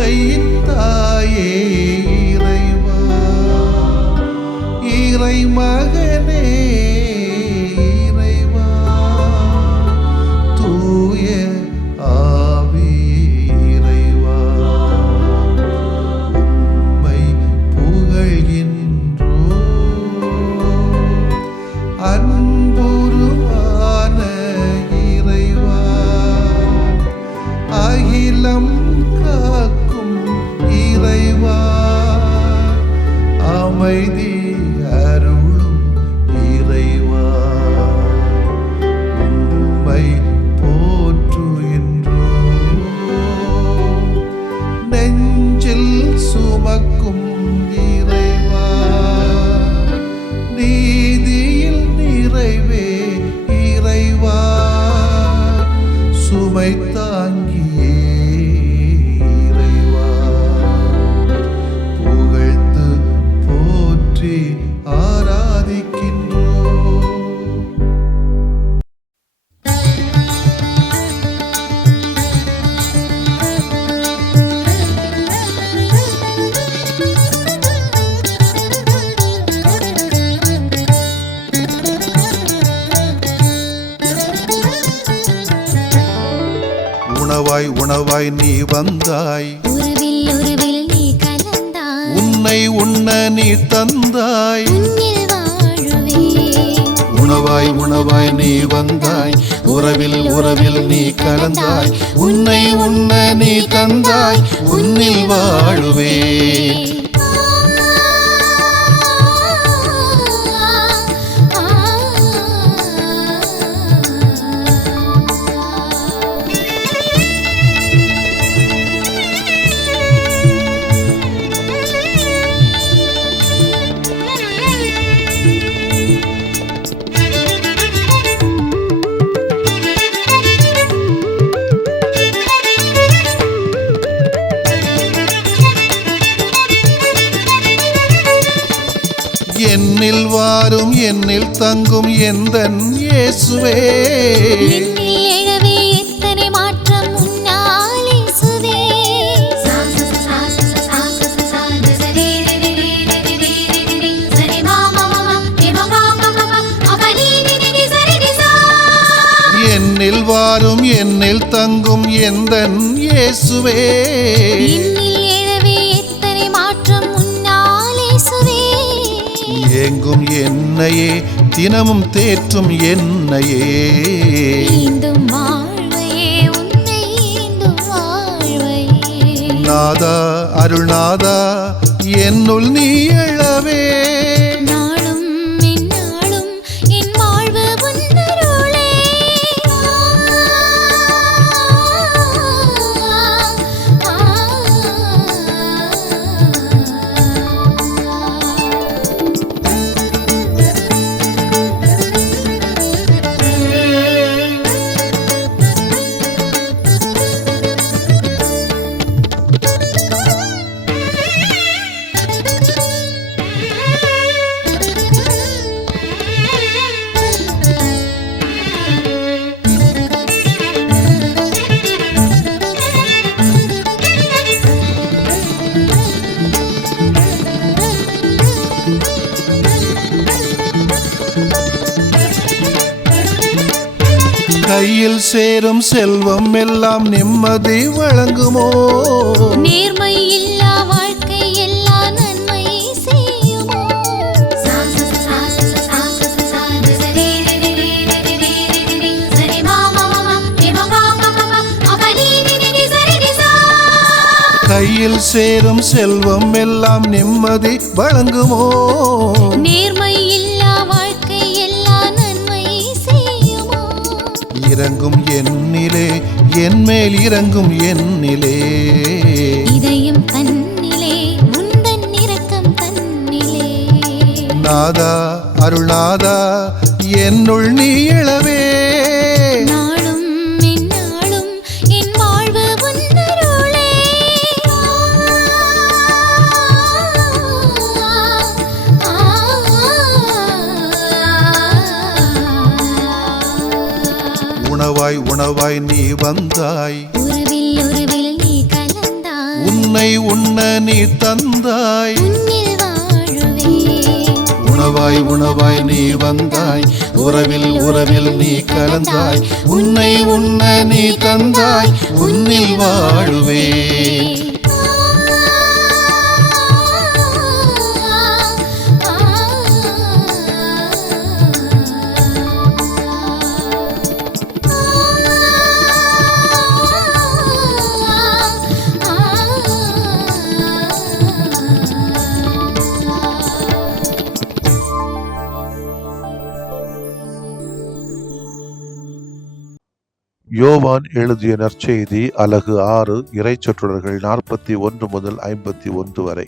தாயே இறைவா, இறை மகனே இறைவா, தூய ஆவி இறைவா, உம்மை புகழ்கின்றோம். அன்புருவான இறைவா, அகிலம் காக்கும் இறைவா, அமைதி அருளும் இறைவா, உம்மை போற்றுகின்றோம். நெஞ்சில் சுமக்கும் இறைவா, நீதியில் நிறைவே இறைவா, சுமை தாங்கியே இறைவா, புகழ்ந்து போற்றி ஆராதிக்கின்றோம். உணவாய் உணவாய் நீ வந்தாய், உறவில் உறவில் நீ கலந்தாய், உன்னை உண்ண நீ தந்தாய். உன்னில் வாழுவேன். உணவாய் உணவாய் நீ வந்தாய், உறவில் உறவில் நீ கலந்தாய், உன்னை உண்ண நீ தந்தாய், உன்னில் வாழுவேன். என்னில் வாரும் என்னில் தங்கும் எந்தன் இயேசுவே, என்னில் எழவே எத்தனை மாற்றம் உன்னால் இயேசுவே. என்னில் வாரும் என்னில் தங்கும் எந்தன் இயேசுவே, என்னில் எழவே எத்தனை மாற்றம் உன்னால் இயேசுவே. ஏங்கும் என்னையே தினமும் தேற்றும் என்னையே, ஈந்தும் வாழ்வையே உன்னை ஈந்தும் வாழ்வையே. நாதா அருள்நாதா என்னுள் நீ எழவே, நாளும் எந்நாளும் என் வாழ்வு உன்னருளே. கையில் சேரும் செல்வம் எல்லாம் நிம்மதி வழங்குமோ, நேர்மை இல்லா வாழ்க்கை எல்லா நன்மை செய்யுமோ. கையில் சேரும் செல்வம் எல்லாம் நிம்மதி வழங்குமோ, நேர்மை இல்லா வாழ்க்கை எல்லா நன்மை செய்யுமோ. இறங்கும் என்னிலே என்மேல் இறங்கும் என்னிலே, இதயம் தன்னிலே முந்தன் இரக்கம் தன்னிலே. நாதா அருள்நாதா என்னுள் நீ எழவே, நாளும் எந்நாளும் என் வாழ்வு உன்னருளே. உணவாய் உணவாய் நீ வந்தாய், உறவில் உறவில் நீ கலந்தாய், உன்னை உண்ண நீ தந்தாய். உன்னில் வாழுவே. உணவாய் உணவாய் நீ வந்தாய், உறவில் உறவில் நீ கலந்தாய். உன்னை உண்ண நீ தந்தாய், உன்னில் வாழுவே. யோவான் எழுதிய நற்செய்தி அலகு 6 இறைச்சொற்றொடர்கள் 41 முதல் 51 வரை.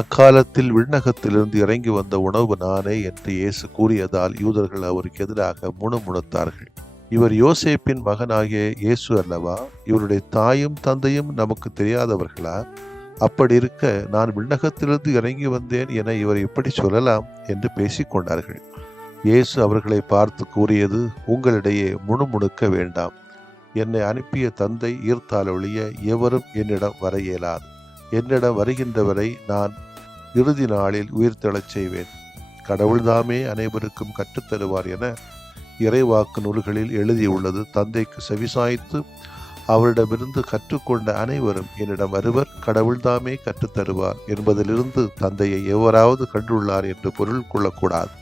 அக்காலத்தில் விண்ணகத்திலிருந்து இறங்கி வந்த உணவு நானே என்று இயேசு கூறியதால் யூதர்கள் அவருக்கு எதிராக முணுமுணுத்தார்கள். இவர் யோசேப்பின் மகனாகிய இயேசு அல்லவா? இவருடைய தாயும் தந்தையும் நமக்கு தெரியாதவர்களா? அப்படி இருக்க நான் விண்ணகத்திலிருந்து இறங்கி வந்தேன் என இவர் எப்படி சொல்லலாம் என்று பேசிக்கொண்டார்கள். இயேசு அவர்களை பார்த்து கூறியது, உங்களிடையே முணுமுணுக்க வேண்டாம். என்னை அனுப்பிய தந்தை ஈர்த்தால் ஒழிய எவரும் என்னிடம் வர இயலாது. என்னிடம் வருகின்றவரை நான் இறுதி நாளில் உயிர்த்தெழச் செய்வேன். கடவுள்தாமே அனைவருக்கும் கற்றுத்தருவார் என இறைவாக்கு நூல்களில் எழுதியுள்ளது. தந்தைக்கு செவிசாய்த்து அவரிடமிருந்து கற்றுக்கொண்ட அனைவரும் என்னிடம் வருவர். கடவுள்தாமே கற்றுத்தருவார் என்பதிலிருந்து தந்தையை எவராவது கண்டுள்ளார் என்று பொருள் கொள்ளக்கூடாது.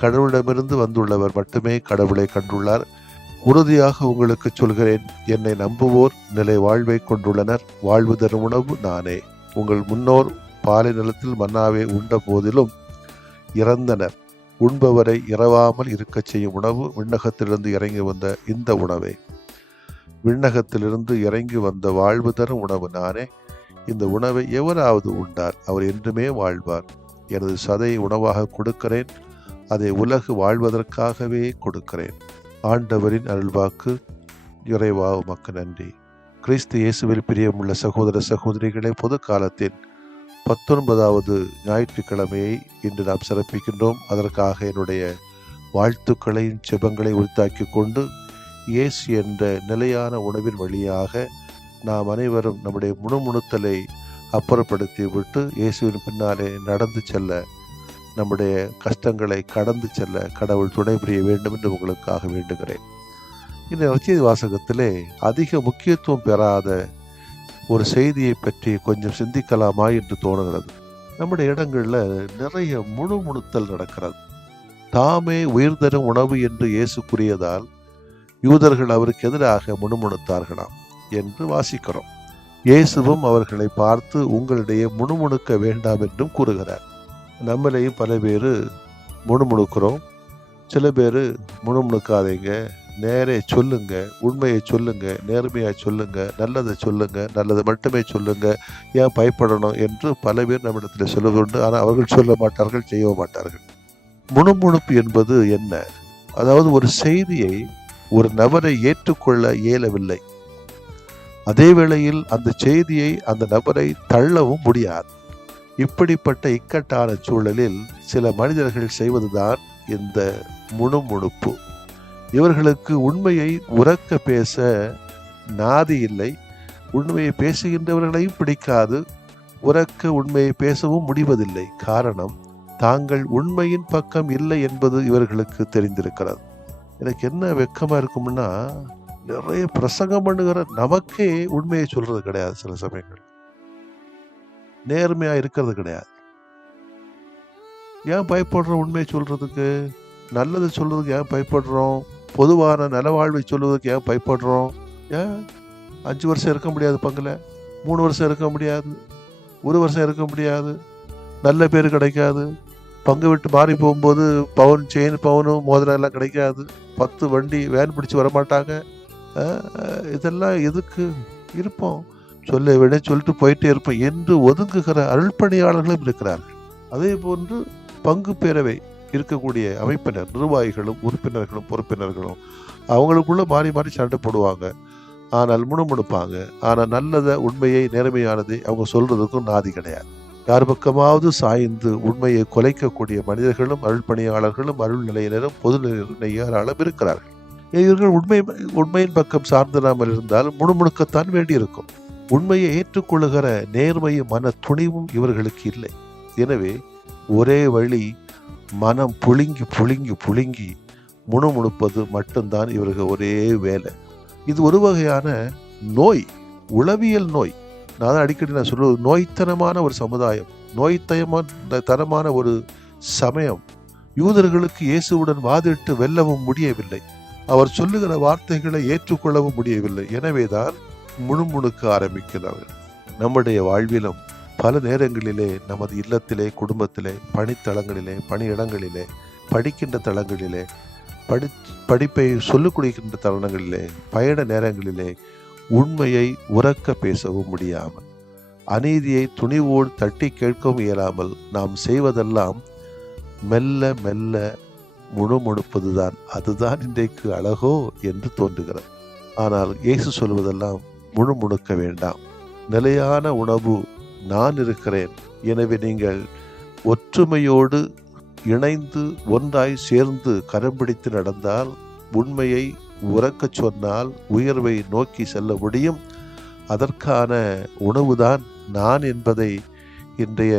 கடவுளிடமிருந்து வந்துள்ளவர் மட்டுமே கடவுளை கண்டுள்ளார். உறுதியாக உங்களுக்கு சொல்கிறேன், என்னை நம்புவோர் நிலை வாழ்வை கொண்டுள்ளனர். வாழ்வு தரும் உணவு நானே. உங்கள் முன்னோர் பாலை நிலத்தில் மன்னாவே உண்ட போதிலும் இறந்தனர். உண்பவரை இரவாமல் இருக்கச் செய்யும் உணவு விண்ணகத்திலிருந்து இறங்கி வந்த இந்த உணவே. விண்ணகத்திலிருந்து இறங்கி வந்த வாழ்வு தரும் உணவு நானே. இந்த உணவை எவராவது உண்டார், அவர் என்றுமே வாழ்வார். எனது சதையை உணவாக கொடுக்கிறேன். அதை உலகு வாழ்வதற்காகவே கொடுக்கிறேன். ஆண்டவரின் அருள்வாக்கு. இறைவா உமக்கு நன்றி. கிறிஸ்து இயேசுவில் பிரியமுள்ள சகோதர சகோதரிகளை, பொது காலத்தின் 19வது ஞாயிற்றுக்கிழமையை இன்று நாம் சிறப்பிக்கின்றோம். அதற்காக என்னுடைய வாழ்த்துக்களையும் செபங்களை உரித்தாக்கி கொண்டு இயேசு என்ற நிலையான உணவின் வழியாக நாம் அனைவரும் நம்முடைய முணுமுணுத்தலை அப்புறப்படுத்தி விட்டு இயேசுவின் பின்னாலே நடந்து செல்ல, நம்முடைய கஷ்டங்களை கடந்து செல்ல கடவுள் துணை புரிய வேண்டும் என்று உங்களுக்காக வேண்டுகிறேன். இந்த நற்செய்தி வாசகத்திலே அதிக முக்கியத்துவம் பெறாத ஒரு செய்தியை பற்றி கொஞ்சம் சிந்திக்கலாமா என்று தோணுகிறது. நம்முடைய இடங்களில் நிறைய முணுமுணுத்தல் நடக்கிறது. தாமே உயிர் தரும் உணவு என்று இயேசு கூறியதால் யூதர்கள் அவருக்கு எதிராக முணுமுணுத்தார்களாம் என்று வாசிக்கிறோம். இயேசுவும் அவர்களை பார்த்து உங்களிடையே முணுமுணுக்க வேண்டாம் என்றும் கூறுகிறார். நம்மளையும் பல பேர் முணுமுணுக்கிறோம். சில பேர் முணுமுணுக்காதீங்க, நேரே சொல்லுங்க, உண்மையை சொல்லுங்க, நேர்மையாக சொல்லுங்க, நல்லதை சொல்லுங்க, நல்லதை மட்டுமே சொல்லுங்க, ஏன் பயப்படணும் என்று பல பேர் நம்மிடத்தில் சொல்லுவதுண்டு. ஆனால் அவர்கள் சொல்ல மாட்டார்கள், செய்ய மாட்டார்கள். முணுமுணுப்பு என்பது என்ன? அதாவது ஒரு செய்தியை ஒரு நபரை ஏற்றுக்கொள்ள இயலவில்லை, அதே வேளையில் அந்த செய்தியை அந்த நபரை தள்ளவும் முடியாது. இப்படிப்பட்ட இக்கட்டான சூழலில் சில மனிதர்கள் செய்வதுதான் இந்த முணுமுணுப்பு. இவர்களுக்கு உண்மையை உரக்க பேச நாதி இல்லை. உண்மையை பேசுகின்றவர்களையும் பிடிக்காது. உரக்க உண்மையை பேசவும் முடிவதில்லை. காரணம், தாங்கள் உண்மையின் பக்கம் இல்லை என்பது இவர்களுக்கு தெரிந்திருக்கிறது. எனக்கு என்ன வெக்கமா இருக்கும்னா, நிறைய பிரசங்கம் பண்ணுகிற நமக்கே உண்மையை சொல்றது கிடையாது. சில சமயங்கள் நேர்மையா இருக்கிறது கிடையாது. ஏன் பயப்படுறோம்? உண்மையை சொல்றதுக்கு, நல்லது சொல்றதுக்கு ஏன் பயப்படுறோம்? பொதுவான நலவாழ்வை சொல்வதற்கு ஏன் பயப்படுறோம்? ஏன் 5 வருஷம் இருக்க முடியாது பங்குல, 3 வருஷம் இருக்க முடியாது, 1 வருஷம் இருக்க முடியாது, நல்ல பேர் கிடைக்காது, பங்கு விட்டு மாறி போகும்போது பவுன் செயின் பவுனும் மோதிரம் எல்லாம் கிடைக்காது, 10 வண்டி வேன் பிடிச்சி வரமாட்டாங்க. இதெல்லாம் எதுக்கு இருப்போம்? சொல்ல விட சொல்லிட்டு போயிட்டே இருப்போம் என்று ஒதுங்குகிற அருள்பணியாளர்களும் இருக்கிறார்கள். அதே போன்று பங்கு பேரவை இருக்கக்கூடிய அமைப்பினர், நிர்வாகிகளும் உறுப்பினர்களும் பொறுப்பினர்களும் அவங்களுக்குள்ள மாறி மாறி சண்டை போடுவாங்க. ஆனால் முணுமுணுப்பாங்க. ஆனால் நல்லதை, உண்மையை, நேர்மையானதை அவங்க சொல்றதுக்கும் நாதி கிடையாது. யார் பக்கமாவது சாய்ந்து உண்மையை குலைக்கக்கூடிய மனிதர்களும் அருள்பணியாளர்களும் அருள் நிலையினரும் பொது நிலையாளரும் இருக்கிறார்கள். இவர்கள் உண்மையின் பக்கம் சார்ந்திராமல் இருந்தால் முணுமுணுக்கத்தான் வேண்டியிருக்கும். உண்மையை ஏற்றுக்கொள்ளுகிற நேர்மையும் மன துணிவும் இவர்களுக்கு இல்லை. எனவே ஒரே வழி மனம் புழுங்கி புழுங்கி புழுங்கி முணுமுணுப்பது மட்டும்தான் இவர்கள் ஒரே வேலை. இது ஒரு வகையான நோய், உளவியல் நோய். நான் அடிக்கடி சொல்லுவது, நோய்த்தனமான ஒரு சமுதாயம், நோய்த்தனமான ஒரு சமயம். யூதர்களுக்கு இயேசுவுடன் வாதிட்டு வெல்லவும் முடியவில்லை, அவர் சொல்லுகிற வார்த்தைகளை ஏற்றுக்கொள்ளவும் முடியவில்லை. எனவேதான் முணுமுணுக்க ஆரம்பிக்கிறார்கள். நம்முடைய வாழ்விலும் பல நேரங்களிலே, நமது இல்லத்திலே, குடும்பத்திலே, பணித்தளங்களிலே, பணியிடங்களிலே, படிக்கின்ற தளங்களிலே, படிப்பை சொல்லிக் கொடுக்கின்ற தருணங்களிலே, பயண நேரங்களிலே உண்மையை உரக்க பேசவும் முடியாமல், அநீதியை துணிவோடு தட்டி கேட்கவும் இயலாமல் நாம் செய்வதெல்லாம் மெல்ல மெல்ல முணுமுணுப்பதுதான். அதுதான் இன்றைக்கு அழகோ என்று தோன்றுகிறது. ஆனால் இயேசு சொல்வதெல்லாம் முணுமுணுக்க வேண்டாம், நிலையான உணவு நான் இருக்கிறேன். எனவே நீங்கள் ஒற்றுமையோடு இணைந்து ஒன்றாய் சேர்ந்து கரம் பிடித்து நடந்தால், உண்மையை உரக்கச் சொன்னால் உயர்வை நோக்கி செல்ல முடியும். அதற்கான உணவுதான் நான் என்பதை இன்றைய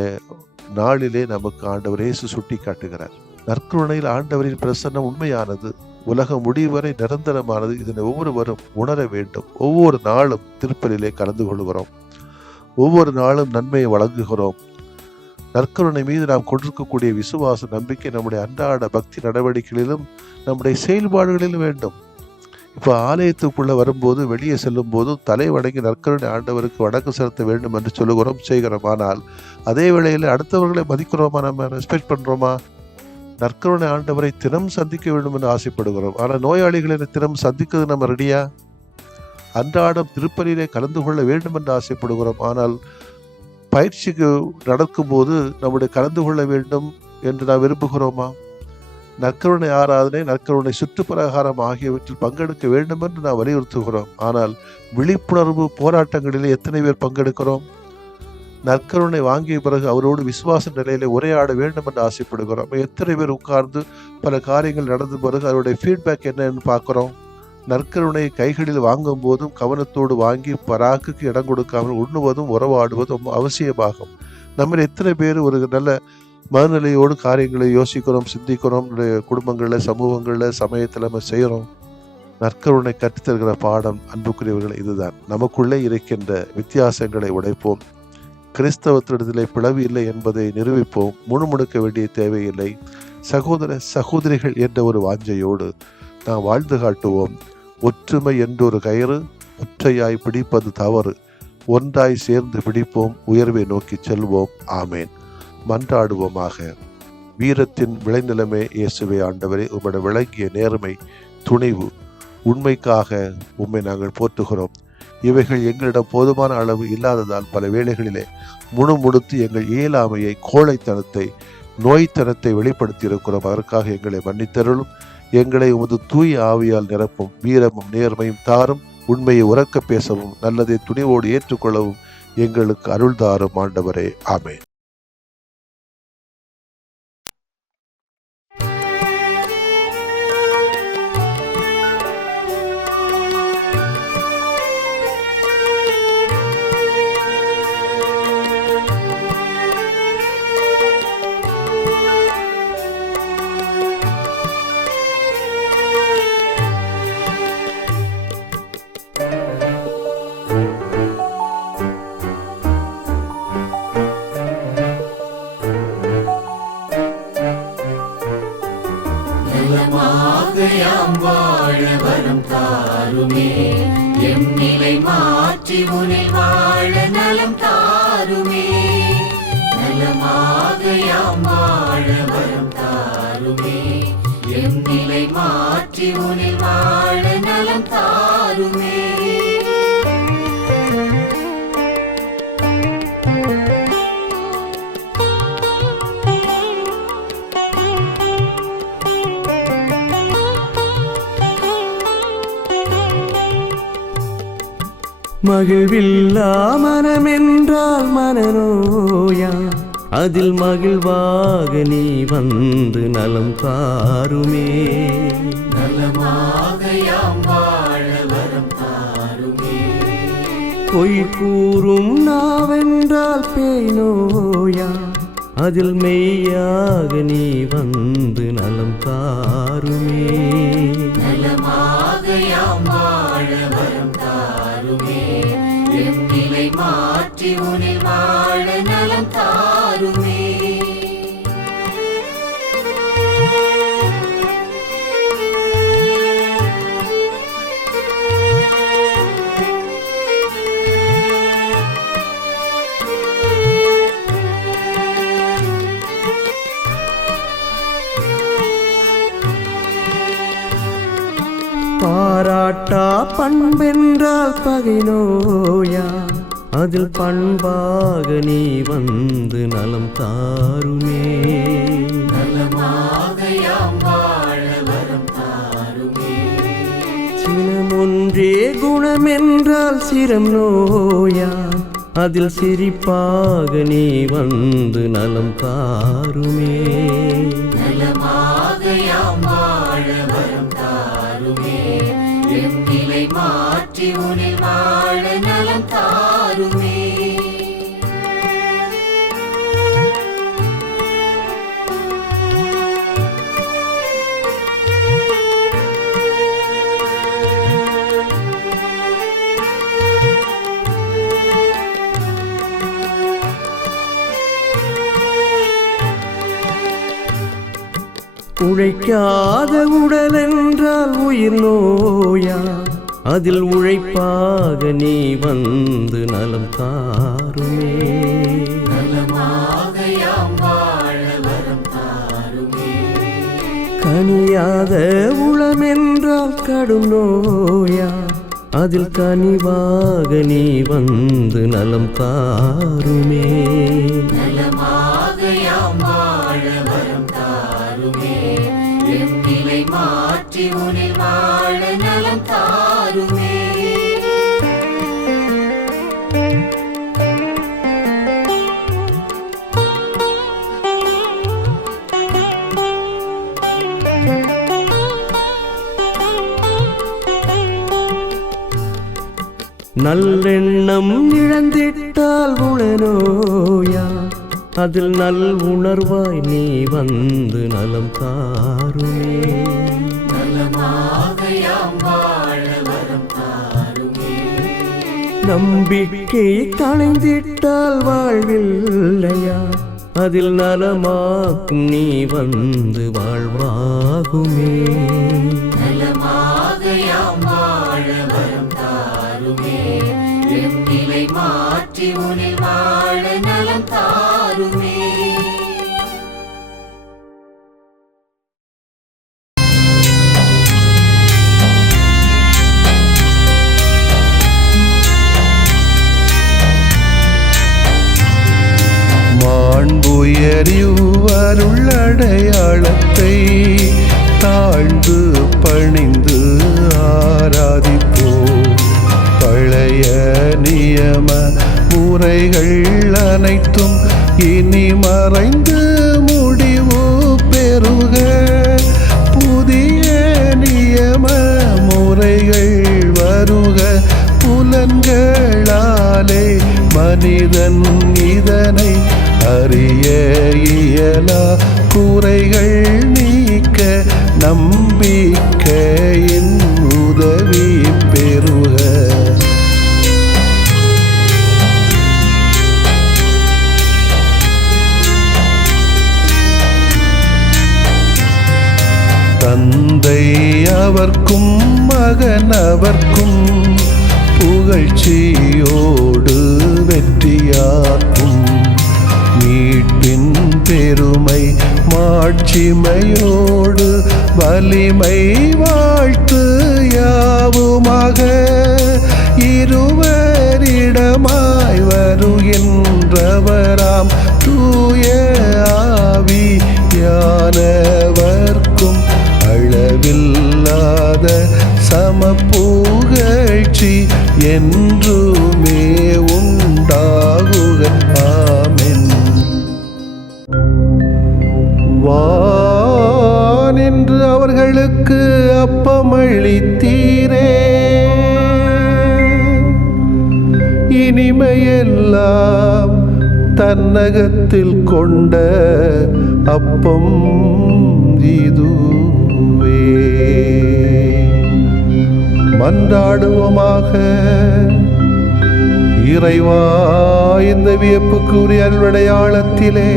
நாளிலே நமக்கு ஆண்டவர் இயேசு சுட்டி காட்டுகிறார். நற்கருணையில் ஆண்டவரின் பிரசன்னம் உண்மையானது, உலகம் முடிவரை நிரந்தரமானது. இதனை ஒவ்வொருவரும் உணர வேண்டும். ஒவ்வொரு நாளும் திருப்பலிலே கலந்து கொள்கிறோம், ஒவ்வொரு நாளும் நன்மையை வழங்குகிறோம். நற்கருணை மீது நாம் கொண்டிருக்கக்கூடிய விசுவாச நம்பிக்கை நம்முடைய அன்றாட பக்தி நடவடிக்கைகளிலும் நம்முடைய செயல்பாடுகளிலும் வேண்டும். இப்போ ஆலயத்துக்குள்ள வரும்போது, வெளியே செல்லும் போதும் தலை வணங்கி நற்கருணை ஆண்டவருக்கு வணக்கம் செலுத்த வேண்டும் என்று சொல்லுகிறோம், செய்கிறோம். ஆனால் அதே வேளையில் அடுத்தவர்களை மதிக்கிறோமா? நம்ம ரெஸ்பெக்ட் பண்றோமா? நற்கருணை ஆண்டவரை தினம் சந்திக்க வேண்டும் என்று ஆசைப்படுகிறோம். ஆனால் நோயாளிகளை தினம் சந்திக்கிறது நம்ம ரெடியா? அன்றாடம் திருப்பலியிலே கலந்து கொள்ள வேண்டும் என்று ஆசைப்படுகிறோம். ஆனால் பயிற்சிக்கு நடக்கும்போது நம்முடைய கலந்து கொள்ள வேண்டும் என்று நாம் விரும்புகிறோமா? நற்கருணை ஆராதனை, நற்கருணை சுற்றுப்பிரகாரம் ஆகியவற்றில் பங்கெடுக்க வேண்டும் என்று நாம் வலியுறுத்துகிறோம். ஆனால் விழிப்புணர்வு போராட்டங்களிலே எத்தனை பேர் பங்கெடுக்கிறோம்? நற்கருணை வாங்கிய பிறகு அவரோடு விசுவாச நிலையிலே உரையாட வேண்டும் என்று ஆசைப்படுகிறோம். எத்தனை பேர் உட்கார்ந்து பல காரியங்கள் நடந்த பிறகு அவருடைய ஃபீட்பேக் என்னன்னு பார்க்குறோம்? நற்கருணை கைகளில் வாங்கும் போதும் கவனத்தோடு வாங்கி பராக்குக்கு இடம் கொடுக்காமல் உண்ணுவதும் உறவாடுவதும் அவசியமாகும். நம்ம எத்தனை பேர் ஒரு நல்ல மனநிலையோடு காரியங்களை யோசிக்கிறோம், சிந்திக்கிறோம், குடும்பங்களில், சமூகங்களில், சமயத்தில் நம்ம செய்கிறோம். நற்கருணை கற்றுத்தருகிற பாடம் அன்புக்குரியவர்கள் இதுதான். நமக்குள்ளே இருக்கின்ற வித்தியாசங்களை உடைப்போம், கிறிஸ்தவத்திடத்திலே பிளவு இல்லை என்பதை நிரூபிப்போம். முணுமுணுக்க வேண்டிய தேவையில்லை. சகோதர சகோதரிகள் என்ற ஒரு வாஞ்சையோடு நாம் வாழ்ந்து காட்டுவோம். ஒற்றுமை என்றொரு கயிறு, ஒற்றையாய் பிடிப்பது தவறு. ஒன்றாய் சேர்ந்து பிடிப்போம், உயர்வை நோக்கி செல்வோம். ஆமேன். மன்றாடுவோமாக. வீரத்தின் விளைநிலமே இயேசுவே ஆண்டவரே, உம்மிடம் விளங்கிய நேர்மை, துணிவு, உண்மைக்காக உம்மை நாங்கள் போற்றுகிறோம். இவைகள் எங்களிடம் போதுமான அளவு இல்லாததால் பல வேளைகளிலே முணுமுணுத்து எங்கள் இயலாமையை, கோழைத்தனத்தை, நோய்த்தனத்தை வெளிப்படுத்தி இருக்கிறோம். அதற்காக எங்களை மன்னித்தருளும். எங்களை உமது தூய ஆவியால் நிரப்பும். வீரமும் நேர்மையும் தாரும். உண்மையை உரக்க பேசவும், நல்லதை துணிவோடு ஏற்றுக்கொள்ளவும் எங்களுக்கு அருள் தாரும் ஆண்டவரே. ஆமென். நலமாகையாம் வாழ வரம் தாருமே, எம் நிலை மாற்றி உனில் வாழ நலம் தாருமே. நலமாகையாம் வாழ வரம் தாருமே, எம் நிலை மாற்றி உனில் வாழ நலம் தாருமே. மகிழ்வில்லா மனமென்றால் மனநோயா, அதில் மகிழ்வாக நீ வந்து நலம் தாருமே. நலமாகையாம் வாழ வரம் தாருமே, பொய் கூறும் நாவென்றால் பேய் நோயா அதில் மெய்யாக நீ வந்து நலம் தாருமே. நலமாக யாம் வாழ வரம் தாருமே, எம் நிலை மாற்றி உனில் வாழ நலம் தாருமே. பாராட்டா பண்பென்றால் பகை நோயா அதில் பண்பாக நீ வந்து நலம் தாருமே. நலமாக யாம் வாழ வரம் தாருமே, சினமொன்றே குணமென்றால் சிரம் நோயா அதில் சிரிப்பாக நீ வந்து நலம் தாருமே. நலமாக யாம் வாழ வரம் தாருமே, எம் நிலை மாற்றி உனில் வாழ நலம் தாருமே. உழைக்காத உடல் என்றால் உயிர் நோயா அதில் உழைப்பாக நீ வந்து நலம் தாருமே. நலமாக யாம் வாழ வரம் தாருமே, கனியாத உளமென்றால் கடும் நோயா அதில் கனிவாக நீ வந்து நலம் தாருமே. நலமாக யாம் வாழ வரம் தாருமே, எம் நிலை மாற்றி உனில் வாழ நலம் தாருமே. நல்லெண்ணம் இழந்திட்டால் உளநோயா அதில் நல் உணர்வாய் நீ வந்து நலம் தாருமே. நலமாக யாம் வாழ வரம் தாருமே, நம்பிக்கை களைந்திட்டால் வாழ்வில்லையா அதில் நலமாக்கும் நீ வந்து வாழ்வாகுமே. நலமாக யாம் வாழ வரம் தாருமே, எம் நிலை மாற்றி உனில் வாழ நலம் தாருமே. மாண்புயரிவருள்ளடையாளத்தை தாழ்ந்து பணிந்து ஆராதிப்போம். பழைய நியம முறைகள் அனைத்தும் இனி மறைந்து முடிவு பெறுக. புதிய நியம முறைகள் வருக. புலன்களாலே மனிதன் இதனை அறிய இயலா. குறைகள் நீக்க நம்பிக்கையின் உதவி பெறுக. தந்தை அவர்க்கும் மகன் அவர்க்கும் புகழ்ச்சியோடு வெற்றியாக்கும். மீட்பின் பெருமை மாட்சிமையோடு வலிமை வாழ்த்து யாவுமாக. இருவரிடமாய் வருகின்றவராம் தூய ஆவியானவர்க்கும் அளவில்லாத சமப்புகழ்ச்சி என்றுமே உண்டாகுக. ஆமென். வானின்று அவர்களுக்கு அப்பமளித்தீரே, தன்னகத்தில் கொண்ட அப்பம் இதுவே. மன்றாடுவோமாக. இறைவா, இந்த வியப்புக்குரிய அல்வடையாளத்திலே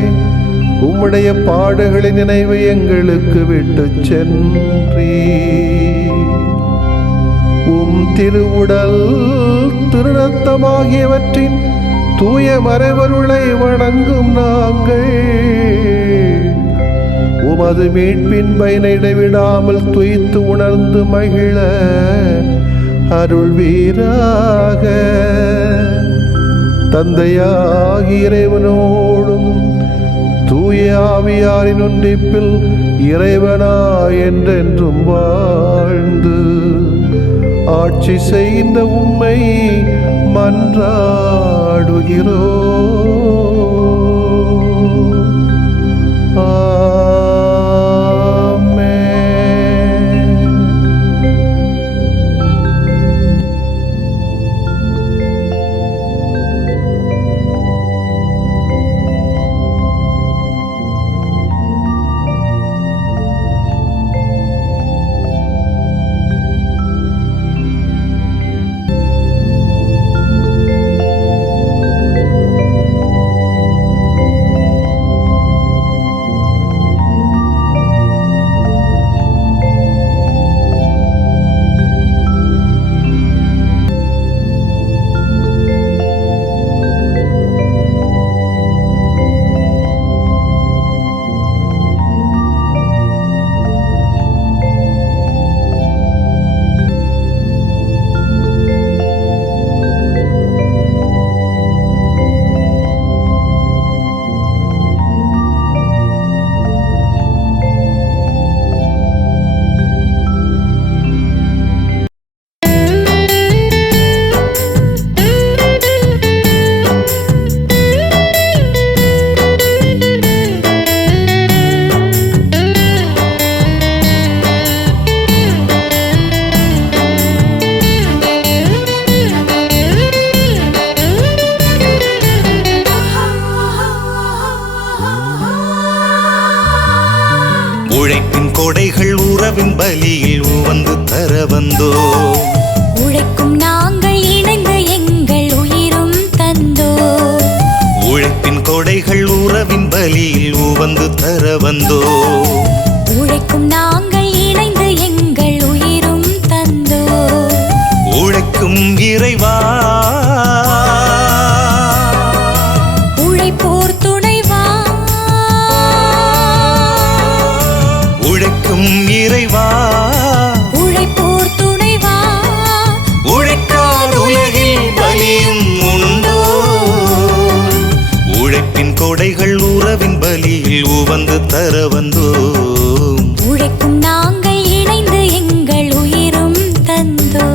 உம்முடைய பாடுகளின் நினைவை எங்களுக்கு விட்டு சென்றீ. உம் திருவுடல் திருநத்தமாகியவற்றின் தூய மறைவருளை வணங்கும் நாங்கள் உமது மீட்பின் பயனை இடைவிடாமல் துய்த்து உணர்ந்து மகிழ அருள்வீராக. தந்தையாகி இறைவனோடும் தூய ஆவியாரின் ஒன்றிப்பில் இறைவனா என்றென்றும் வாழ்ந்து ஆட்சி செய்கின்ற உம்மை மன்றாடுகிறோ. உழைப்பின் கொடைகள் உறவின் பலியில் உவந்து தர வந்தோ. உழைக்கும் நாங்கள் இணைந்து எங்கள் உயிரும் தந்தோ. உழைப்பின் கொடைகள் உறவின் பலியில் உவந்து தர வந்தோ. உழைக்கும் நாங்கள் இணைந்து எங்கள் உயிரும் தந்தோ. உழைக்கும் இறைவா, உழைப்போர் துணைவா. உழைக்கும் இறைவா, உழைப்போர் துணைவா. உழைக்காத உலகில் பலியும் உண்டோ. உழைப்பின் கொடைகள் உறவின் பலியில் உவந்து தர வந்தோ. உழைக்கும் நாங்கள் இணைந்து எங்கள் உயிரும் தந்தோ.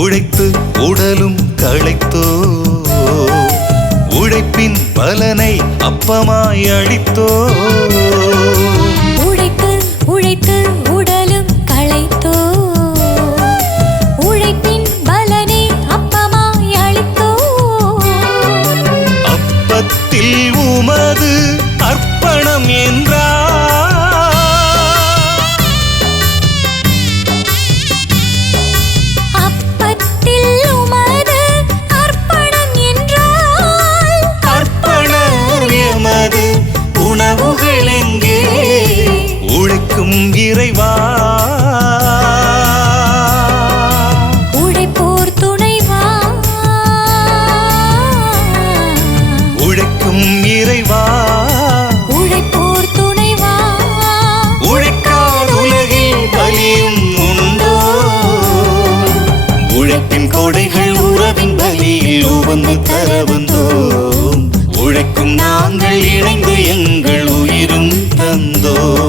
உழைத்து உடலும் களைத்தோ. உழைப்பின் பலனை அப்பமாய் அளித்தோ. உழைத்து உழைத்து உடலும் களைத்தோ. உழைப்பின் பலனை அப்பமாய் அளித்தோ. அப்பத்தில் உமது அர்ப்பணம் என்றார். உழைக்கும் இறைவா, உழைப்போர் துணைவா. உழைக்கும் இறைவா, உழைப்போர் துணைவா. உழைக்காத உலகில் பலியும் உண்டோ. உழைப்பின் கொடைகள் உறவின் பலியில் உவந்து தர வந்தோம். உழைக்கும் நாங்கள் இணைந்து எங்கள் உயிரும் தந்தோம்.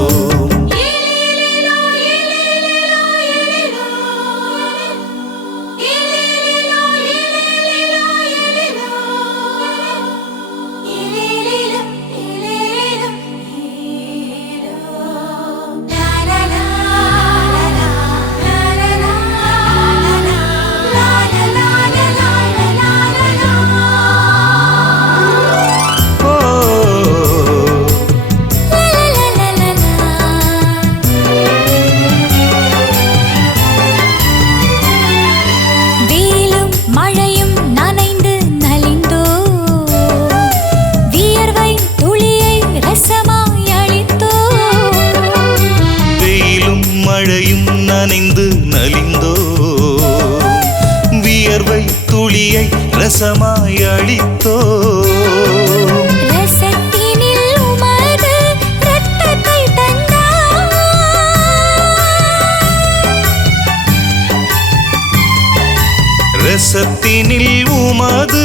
மழையும் நனைந்து நலிந்தோ வியர்வை துளியை ரசமாய் அளித்தோ ரசத்தினில் உமது இரத்தத்தை தந்தார். ரசத்தினில் உமது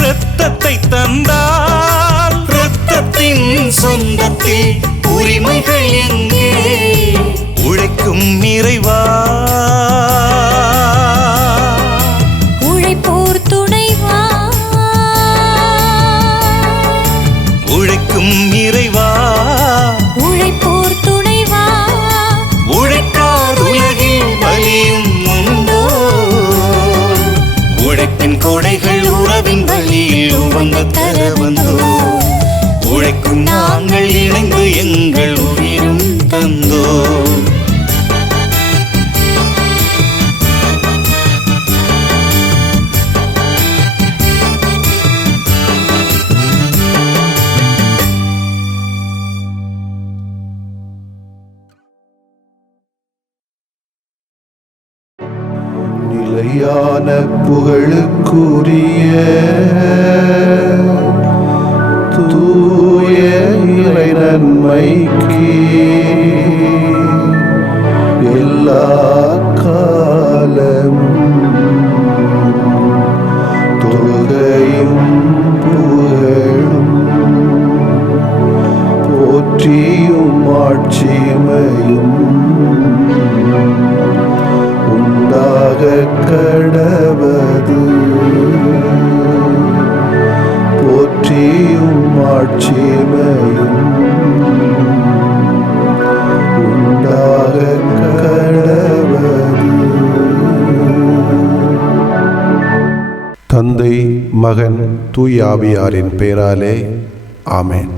இரத்தத்தை தந்தால் இரத்தத்தின் சொந்தத்தில் உரிமைகள் எங்கே? உழைக்கும் இறைவா உழைப்போர் துணைவா உழைக்கும் இறைவா உழைப்போர் துணைவா உழைக்கார் உலகில் வலியும் உண்டோ உழைப்பின் கொடைகள் உறவின் வழியில் உவங்க தர வந்தோ உழைக்கும் நாங்கள் இணைந்து எங்கள் உயிரும் தந்தோ நிலையான புகழுக்குரிய தூய இறை நன்மைக்கு எல்லா காலமும் தொழுகையும் புகழும் போற்றியும் ஆட்சிமையும் உண்டாக கடவது போற்றியும் ஆட்சிமையும் உண்டாக கடவது. தந்தை மகன் தூய ஆவியாரின் பெயராலே ஆமென்.